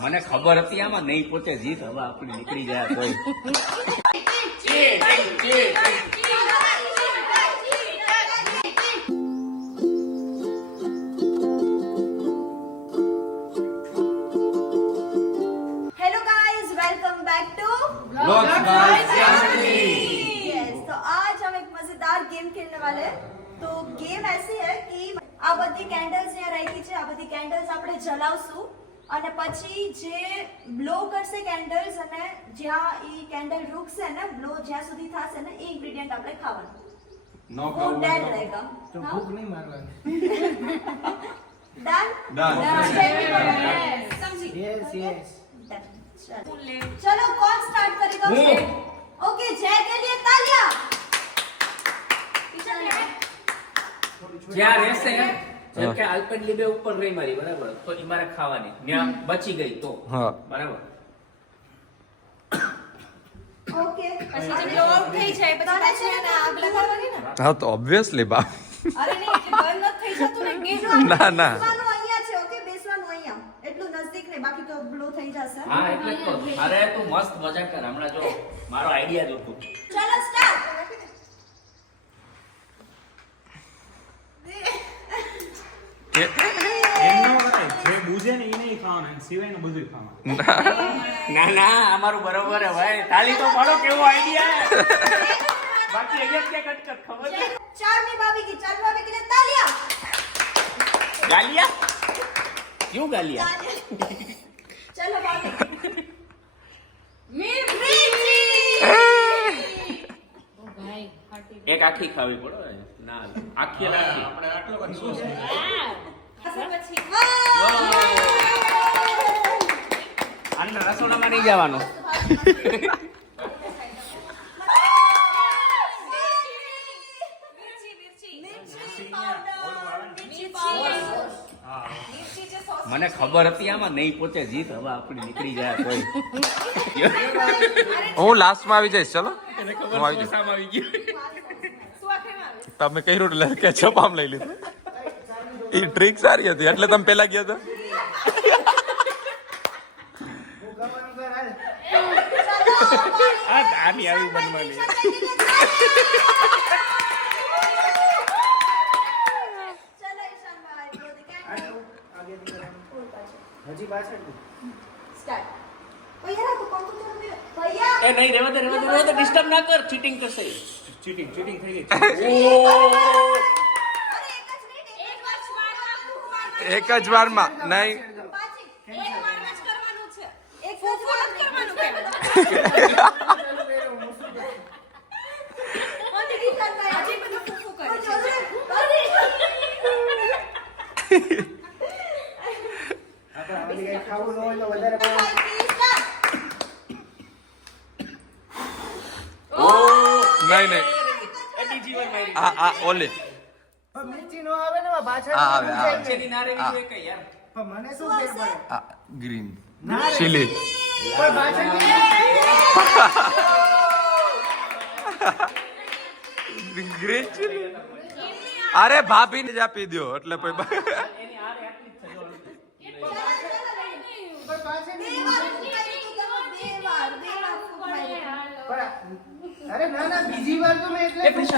મને ખબર હતી આમાં નહીં પોતે જીત હવે આપણી નીકળી જાય કોઈ hello guys welcome back to Vlogs by Syamini। Yes तो आज हम एक मजेदार गेम खेलने वाले हैं तो गेम ऐसी है कि આ બધી કેન્ડલ્સ અહીંયા રાખી છે આ બધી કેન્ડલ્સ આપણે જલાવશું અને પછી જે બ્લો કરશે કેન્ડલ્સ અને જ્યાં ઈ કેન્ડલ રૂકશે ને બ્લો જ્યાં સુધી થશે ને એ ઇન્ગ્રેડિયન્ટ આપણે ખાવાનું નો वो डन रहेगा तो भूख नहीं मारवानी। डन समझी यस यस चलो कौन स्टार्ट करेगा ओके जय के लिए तालियां જ્યાં રહેશે જેમ કે આલ્પેનલીબે ઉપર રહી મારી બરાબર તો ઈ મારે ખાવાની ત્યાં બચી ગઈ તો બરાબર ओके પછી જે બ્લો આઉટ થઈ જાય પછી પાછી એને આગ લગાવવાની ને હા તો ઓબ્વિયસલી બા અરે નહીં એટલે બંધ ન થઈ જતું ને કે ના ના બેસવાનું અહીંયા છે ઓકે બેસવાનું અહીંયા એટલું નજદીક નહીં બાકી તો બ્લો થઈ જશે હા એટલે જ કહું. અરે તું મસ્ત મજા કર હમણાં જો મારો આઈડિયા જો તું ચલો સ્ટાર્ટ જે બુજે ને એ નહીં ખાવાનું સિવાય ને બધું ખાવાનું ના ના અમારું બરોબર હે ભાઈ તાલી તો પાડો કેવો આઈડિયા બાકી અહીંયા ક્યાં કટકટ ખબર છે ચારની ભાભી की लिए तालियां ગાલિયા ક્યું ગાલિયા चलो भाभी એક આખી ખાવી પડે ના આખી રાખી આપણે આટલો બધો શું છે આને રસોડામાં નહીં જવાનું મને ખબર હતી આમાં નહીં પોતે જીત હવે આપણી નીકળી જાય કોઈ હું લાસ્ટમાં આવી જઈશ ચલો એને હું ખબર આવી સોસામાં આવી ગયું તમે કઈ રૂટ કે છપામ લઈ લીધું એ ટ્રીક સારી હતી એટલે તમે પેલા ગયા હતા આની આવી બનવાની चलो ईशान भाई लो दिखाएं हजी पाछળ स्टार्ट भैया तो कौन कौन भैया એ નહીં રેવા દે ડિસ્ટર્બ ના કર ચીટિંગ કરશે ચીટિંગ ચીટિંગ થઈ ગઈ अरे एक જ मिनट એક જ વારમાં નહીં पाची એક વારમાં જ કરવાનું છે एक ફૂફૂ જ કરવાનું કે ईशान भाई આજે બધું ફૂફૂ કરે છે આપણે આની કઈ ખાવું ન હોય તો વધારે પડે નહીં નહીં એ બીજી વાર મારી આ ઓલી પણ મિર્ચી નો આવે ને પાછળ હા, આવે, આવે. છેની ના રેવી જોઈએ કે યાર પણ મને શું ફેર પડે આ ગ્રીન ના રે. ચીલી પણ પાછળ ગ્રીન ચીલી અરે ભાભીને જ આપી દો એટલે પછી પણ પાછળ અરે ના ના બીજી વાર તો મેં એટલે એક જ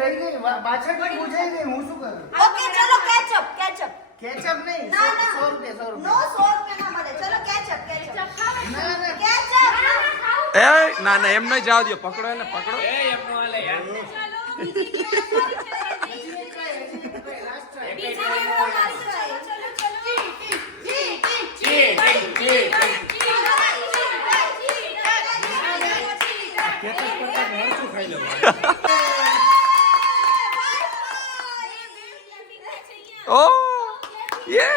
રહી ગઈ પાછળ કઈ પૂછાય નહીં હું શું કરું ओके चलो केचप केचप કેચઅપ નહીં ના, ના. 100 રૂપિયા 100 नो રૂપિયા 100 रुपए ना મળે ચલો કેચપ કેચપ ના ના કેચપ એ ના ના એમ નહીં જાવ દો પકડો એને પકડો એ એમનો હાલે યાર મરચું ખાઈ લો ઓ યે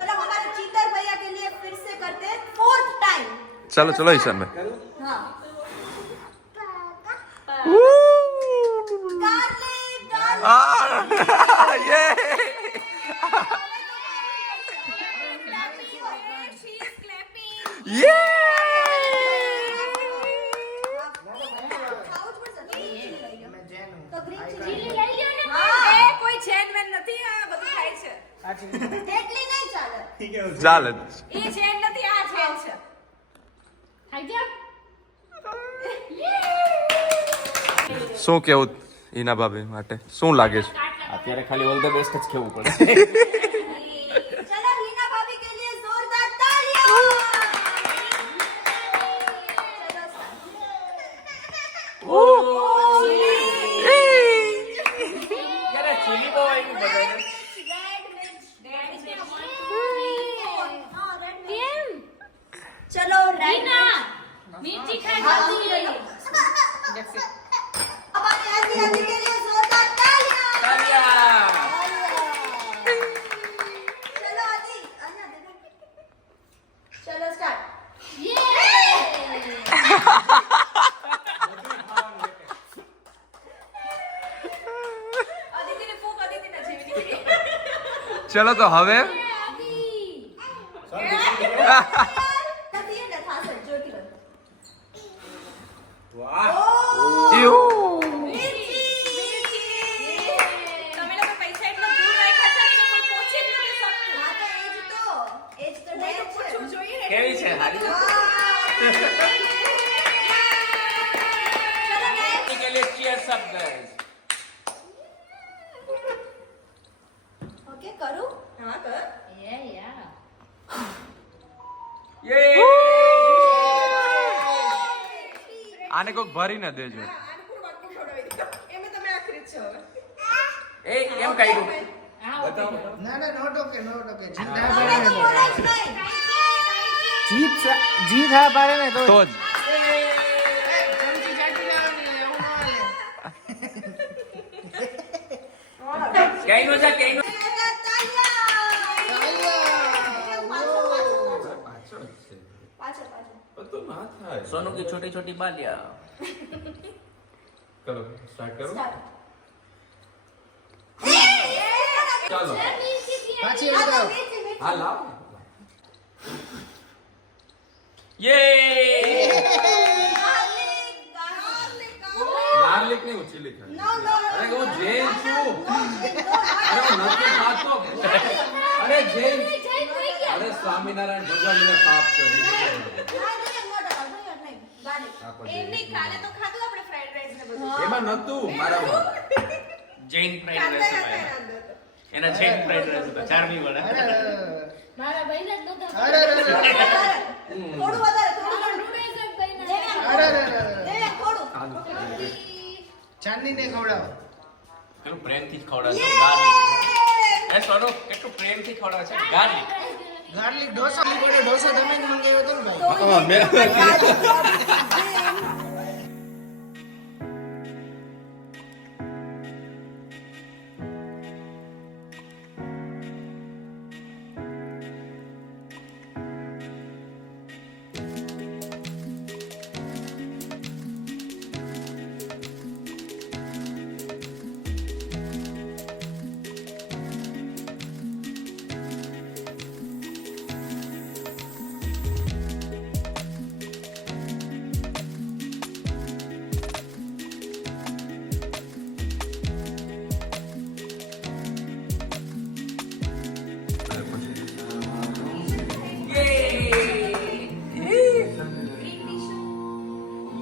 चलो हमारे चीटर भैया के लिए फिर से करते हैं 4th टाइम चलो चलो ईशान भाई हाँ गार्लिक ये ये मैं जैन हूँ तो ग्रीन ચીલી લઈ લ્યો ને હા. એ કોઈ ચેન વેન નથી આ બધું એવું છે. ચાલે એ ચેન નથી, આ ચેન છે. થઈ ગયા? શું કેવું ઈના ભાભી માટે શું લાગે છે અત્યારે ખાલી ઓલ ધ બેસ્ટ જ કેવું પડે चलो हीना भाभी के लिए जोरदार तालियां યાર ચીલી બહુ આવી બધાને કેમ? चलो રીના, મિર્ચી ખાઈ જલ્દી. हमारे आदि आदि के लिए जोरदार तालियां તાલિયા चलो आदि आना देखो चलो स्टार्ट અદિતિને ફૂક અદિતિના જેવી. ચલો તો હવે નથી ને થાશે જોતી રહો વાહ તમે લોકો પૈસા એટલા દૂર રાખ્યા છે કે કોઈ પહોંચી જ નથી શકતું. હા તો એજ તો ડેર છે પૂછવું જોઈએ ને. કેવી છે હારી ચલો guys के लिए cheers up guys ઓકે કરું હા કર. યા. યે આને કોક ભરીને દેજો આને પૂરું વાટકું ખવડાવી દીધું. એમે તમે આખરી જ છો હવે. એ કેમ કાઢ્યું હા, બતાવો ના ના નો ટોકે નો ટોકે જીત તમે તો બોલાય જ નહીં જીત હા પાડે ને તો તો જ ચમચી ચાટી લાવવાની એવું ન હાલે. કઈ નો છે કઈ નો પાછળ પાછળ सोनू की छोटी छोटी बालियां ચલો સ્ટાર્ટ કરો સ્ટાર્ટ ચાલો પાછી લગાવ હા લાવ ये ગાર્લિક નહીં હું ચીલી ખાય નો નો અરે હું જૈન છું અરે હું નથી ખાતો અરે જૈન અરે સ્વામિનારાયણ ભગવાન મને પાપ કરી એમની કાલે તો ખાધું આપણે ફ્રાઈડ રાઈસ ને બધું. એમાં નતું મારામાં जैन फ्राइड राइस एना जैन फ्राइड राइस था चारमी वाला મારા ભાઈને જ નહોતા. અરે અરે અરે થોડું વધારે થોડું નૂડલ્સ જ ભાઈને અરે અરે અરે દે થોડું ચાંદની ને ખવડાવો કેટલું પ્રેમથી જ ખવડાવે છે ગાર્લિક એ સોનુ કેટલું પ્રેમથી ખવડાવે છે ગાર્લિક ગાર્લિક ઢોસો પડે ઢોસો તમે જ મંગાવ્યો હતો ને ભાઈ તો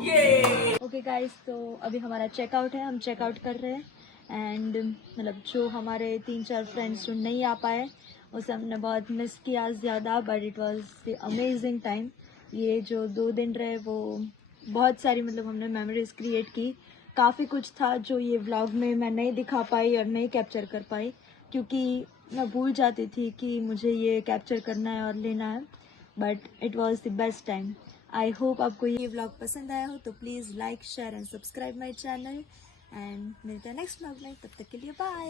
ये ओके गाइस तो अभी हमारा चेकआउट है हम चेकआउट कर रहे हैं एंड मतलब जो हमारे 3-4 फ्रेंड्स जो नहीं आ पाए उसे हमने बहुत मिस किया ज़्यादा but it was the amazing time ये जो 2 दिन रहे वो बहुत सारी मतलब हमने मेमोरीज क्रिएट की काफ़ी कुछ था जो ये व्लॉग में मैं नहीं दिखा पाई और नहीं कैप्चर कर पाई क्योंकि मैं भूल जाती थी कि मुझे ये कैप्चर करना है और लेना है but it was the best time I hope आपको ये व्लॉग पसंद आया हो तो please like share and subscribe my channel and मिलते हैं नेक्स्ट व्लॉग में तब तक के लिए बाय